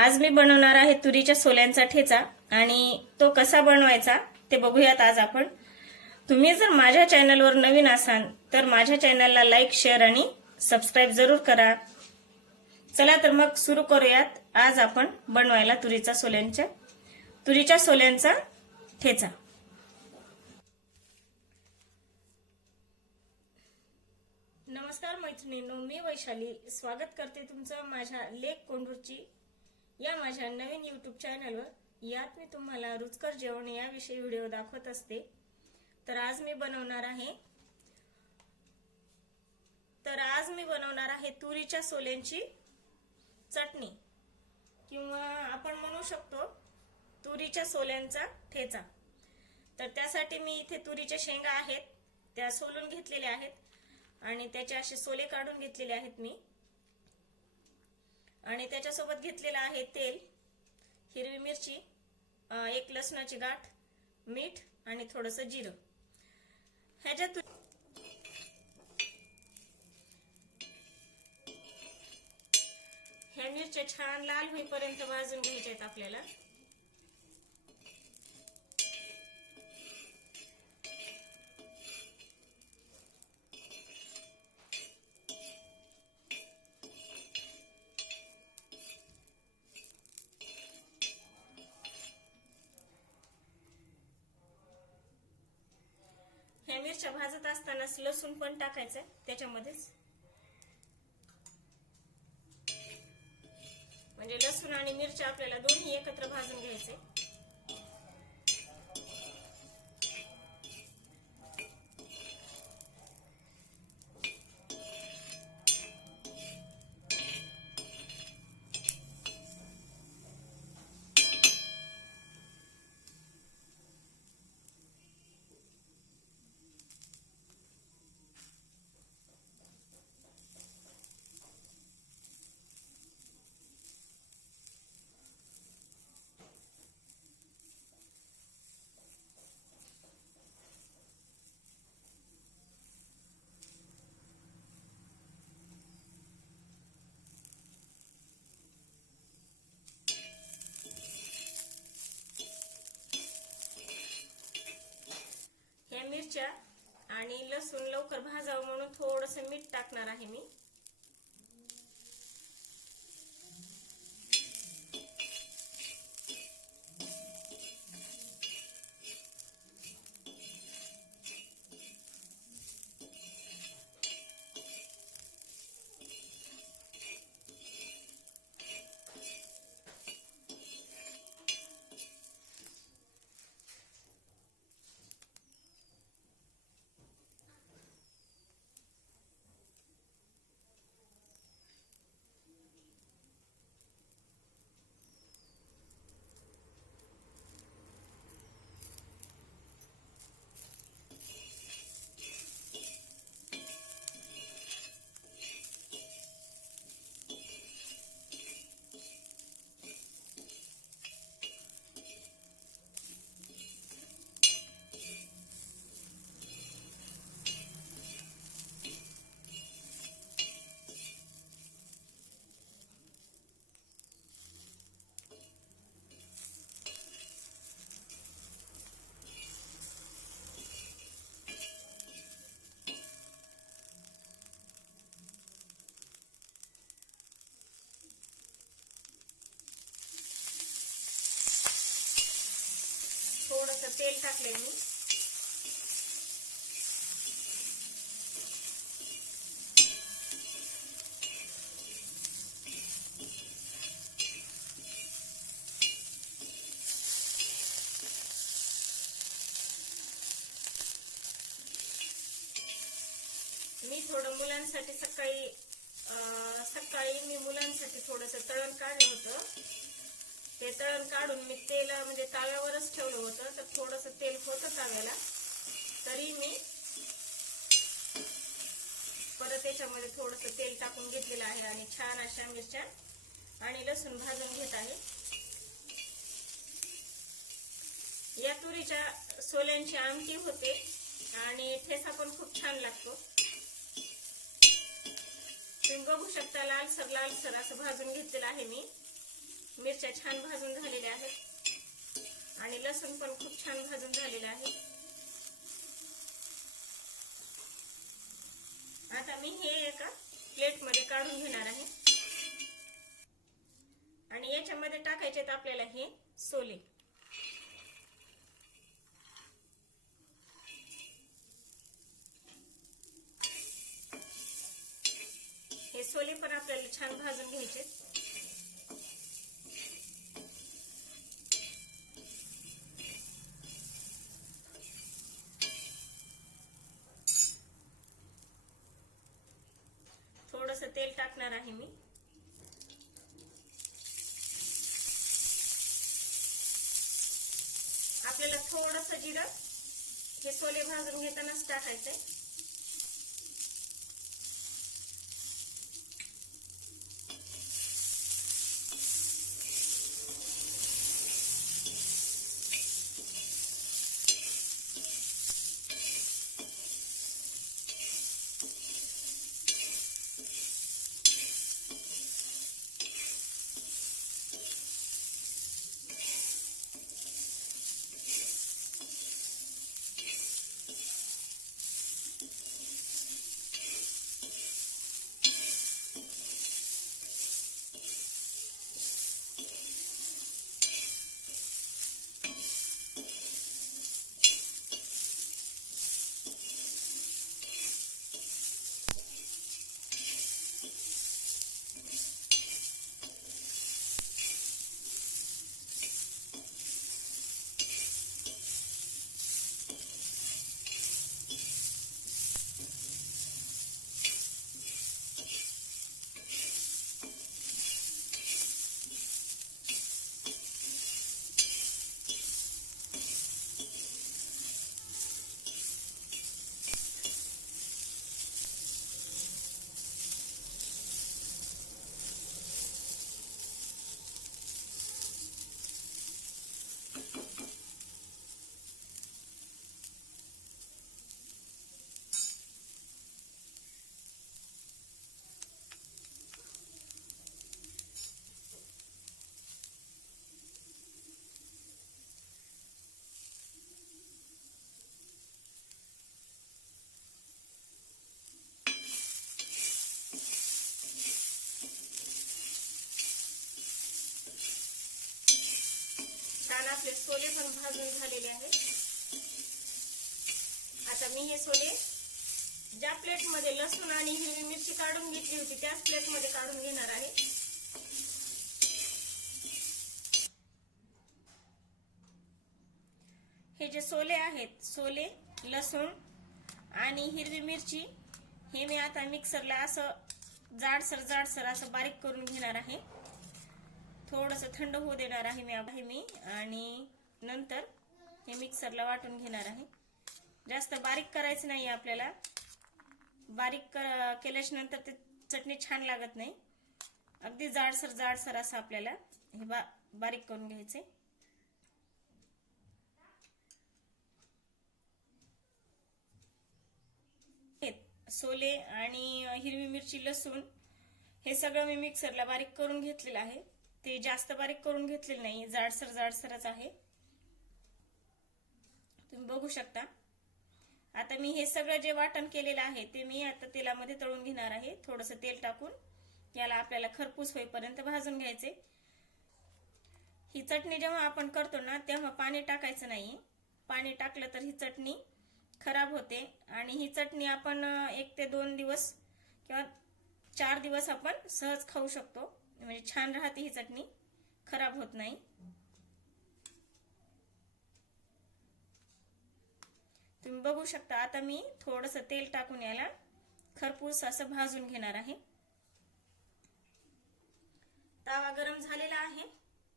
आज मी बनवणार आहे तुरीच्या सोल्यांचा ठेचा आणि तो कसा बनवायचा ते बघूयात आज आपण। तुम्ही जर माझ्या चॅनलवर नवीन असाल तर माझ्या चॅनलला लाईक, शेअर आणि सबस्क्राइब जरूर करा। चला तर मग सुरू करूयात आज आपण बनवायला तुरीच्या सोल्यांचा ठेचा। नमस्कार मैत्रिणींनो, मी वैशाली स्वागत करते तुमचं माझ्या लेक कोंडूरची या माझ्या नवीन यूट्यूब चॅनलवर। यात मी तुम्हाला रुचकर जेवण याविषयी व्हिडिओ दाखवत असते। तर आज मी बनवणार आहे तुरीच्या सोल्यांची चटणी किंवा आपण म्हणू शकतो तुरीच्या सोल्यांचा ठेचा। तर त्यासाठी मी इथे तुरीच्या शेंगा आहेत त्या सोलून घेतलेल्या आहेत आणि त्याचे असे सोले काढून घेतलेले आहेत मी। आणि त्याच्यासोबत घेतलेला आहे तेल, हिरवी मिरची, एक लसणाची गाठ, मीठ आणि थोडंसं जिरं। ह्या मिरच्या छान लाल होईपर्यंत भाजून घ्यायच्या आहेत आपल्याला। ह्या मिरच्या भाजत असताना लसूण पण टाकायचं त्याच्यामध्येच, म्हणजे लसूण आणि मिरच्या आपल्याला दोन्ही एकत्र भाजून घ्यायचे। मिरच्या आणि लसूण लवकर भाजावं म्हणून थोडंसं मीठ टाकणार आहे मी। थोडंसं तेल टाकले मी। मी थोडं मुलांसाठी सकाळी मी मुलांसाठी थोडंसं तळण काढलं होतं। ते तळण काढून मी तेल म्हणजे ताव्यावरच ठेवलं होतं, तर थोडंसं तेल होतं ताव्याला, तरी मी परत त्याच्यामध्ये थोडंसं तेल टाकून घेतलेलं आहे आणि छान अशा मिरच्या आणि लसूण भाजून घेत आहे। या तुरीच्या सोल्यांची आमटी होते आणि ठेचा पण खूप छान लागतो। तुम्ही बघू शकता लालसर असं भाजून घेतलेलं आहे मी। मिरच्या छान भाजून झालेल्या आहेत आणि लसूण पण खूप छान भाजून झालेला आहे. आता मी हे एका प्लेट मध्ये काढून घेणार आहे आणि याच्यामध्ये टाकायचे आहेत आपल्याला हे सोले. हे सोले पण आपल्याला छान भाजून घ्यायचे. थोडंसं तेल टाकणार आहे मी. आपल्याला थोडंसं जिरं हे सोले भाजून घेतानाच टाकायचंय. आपले सोले पण भाजून झालेले आहेत. आता मी हे सोले ज्या प्लेट मध्ये लसूण आणि हिरवी मिरची काढून घेतली होती त्याच प्लेट मध्ये काढून घेणार आहे. हे जे सोले आहेत, सोले, लसूण आणि हिरवी मिरची हे मी आता मिक्सरला असं जाडसर असं बारीक करून घेणार आहे. थोडंसं थंड होऊ देणार आहे मी आणि नंतर हे मिक्सरला वाटून घेणार आहे. जास्त बारीक करायचं नाही आपल्याला. बारीक केल्याच्या नंतर ते चटणी छान लागत नाही. अगदी जाडसर असं आपल्याला हे बारीक करून घ्यायचे. सोले आणि हिरवी मिरची, लसूण हे सगळं मी मिक्सरला बारीक करून घेतलेलं आहे. ते जास्त बारीक करून घेतलेलं नाही, जाडसरच आहे. तुम्ही बघू शकता. आता मी हे सगळं जे वाटण केलेलं आहे ते मी आता तेलामध्ये तळून घेणार आहे. थोडंसं तेल टाकून याला आपल्याला खरपूस होईपर्यंत भाजून घ्यायचे. ही चटणी जेव्हा आपण करतो ना तेव्हा पाणी टाकायचं नाही. पाणी टाकलं तर ही चटणी खराब होते आणि ही चटणी आपण 1 ते 2 दिवस किंवा 4 दिवस आपण सहज खाऊ शकतो. म्हणजे छान राहते ही चटणी, खराब होत नाही. तुम्ही बघू शकता. आता मी थोडंसं तेल टाकून याला खरपूस असं भाजून घेणार आहे. तवा गरम झालेला आहे,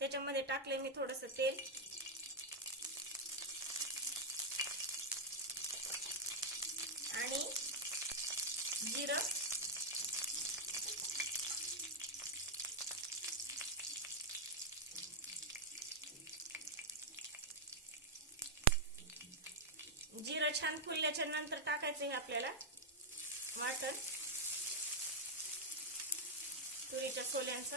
त्याच्यामध्ये टाकले मी थोडंसं तेल आणि जिरं, जिरं छान फुलल्याच्या नंतर टाकायचं आहे आपल्याला वाटण तुरीच्या सोल्यांचं.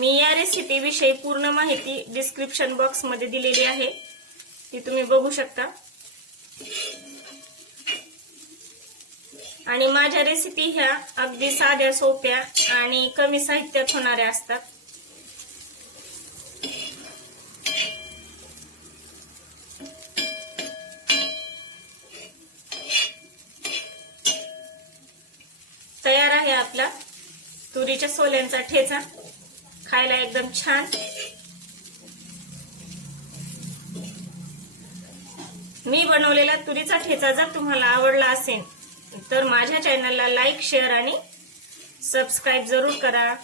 मी या रेसिपी विषयी पूर्ण माहिती डिस्क्रिप्शन बॉक्स मध्ये दिलेली आहे, ती तुम्ही बघू शकता। आणि माझ्या रेसिपी ह्या अगदी साध्या सोप्या आणि कमी साहित्यात होणाऱ्या असतात। तयार आहे आपला तुरीच्या सोल्यांचा ठेचा, खायला एकदम छान। मी बनवलेला तुरीचा ठेचा जर तुम्हाला आवडला असेल तर माझ्या चॅनलला लाईक, शेअर आणि सबस्क्राईब जरूर करा।